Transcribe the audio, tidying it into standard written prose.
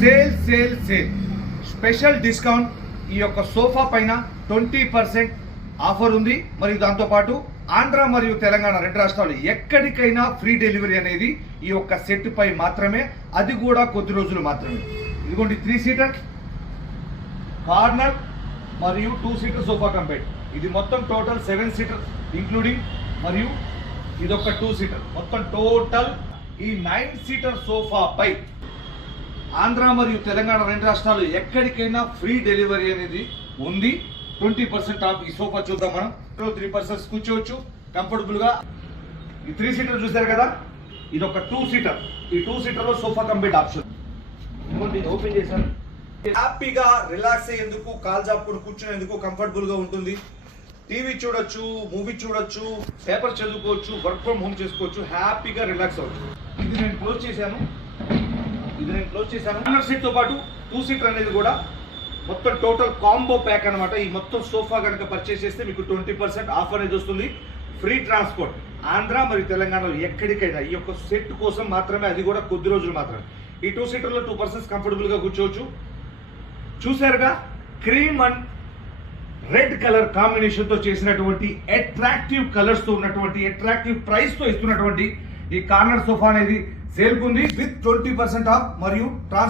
Sale sale sale special discount ఈ యొక్క sofa పైన 20% ఆఫర్ ఉంది. మరియు దాంతోపాటు ఆంధ్ర మరియు తెలంగాణ రెండు రాష్ట్రాలు ఎక్కడికైనా ఫ్రీ డెలివరీ అనేది ఈ యొక్క సెట్ పై మాత్రమే, అది కూడా కొద్ది రోజులు మాత్రమే. ఇదిగోండి 3 సీటర్ కార్నర్ మరియు 2 సీటర్ సోఫా కంపెట్. ఇది మొత్తం టోటల్ 7 సీటర్ ఇంక్లూడింగ్, మరియు ఇదొక 2 సీటర్. మొత్తం టోటల్ ఈ 9 సీటర్ సోఫా పై ఆంధ్ర మరియు తెలంగాణ రెండు రాష్ట్రాలు ఎక్కడికైనా ఫ్రీ డెలివరీ అనేది ఉంది. 20% ఆఫ్. ఈ సోఫా చూద్దాం మనం. 3 పర్సన్స్ కూర్చోవచ్చు కంఫర్టబుల్ గా. ఈ 3 సీటర్ చూసారు కదా, ఇది ఒక 2 సీటర్. ఈ 2 సీటర్ లో సోఫా కంప్లీట్ ఆప్షన్. ఓపెన్ చేశాను. హ్యాపీగా రిలాక్స్ అయ్యేందుకు, కాల్ జాపుకుని కూర్చునేందుకు కంఫర్టబుల్ గా ఉంటుంది. టీవీ చూడొచ్చు, మూవీ చూడొచ్చు, పేపర్ చదువుకోవచ్చు, వర్క్ ఫ్రమ్ హోమ్ చేసుకోవచ్చు, హ్యాపీగా రిలాక్స్ అవ్వచ్చు. ఇది నేను క్లోజ్ చేశాను. కార్నర్ సీట్ తో పాటు 2 సీటర్ అనేది కూడా మొత్తం టోటల్ కాంబో ప్యాక్ అనమాట. ఈ మొత్తం సోఫా కనుక పర్చేస్ చేస్తే మీకు 20% ఆఫర్ అనేది వస్తుంది. ఫ్రీ ట్రాన్స్పోర్ట్ ఆంధ్ర మరియు తెలంగాణలో ఎక్కడికైనా ఈ యొక్క సెట్ కోసం మాత్రమే, అది కూడా కొద్ది రోజులు మాత్రమే. ఈ 2 సీటర్లో 2 పర్సన్స్ కంఫర్టబుల్ గా కూర్చోవచ్చు. చూసారుగా, cream and red colour combination తో చేసినటువంటి అట్రాక్టివ్ కలర్స్ తో ఉన్నటువంటి అట్రాక్టివ్ ప్రైస్ తో ఇస్తున్నటువంటి ఈ కార్నర్ సోఫా అనేది సేల్ కుంది విత్ 20% ఆఫ్ మరియు ట్రాన్స్పోర్ట్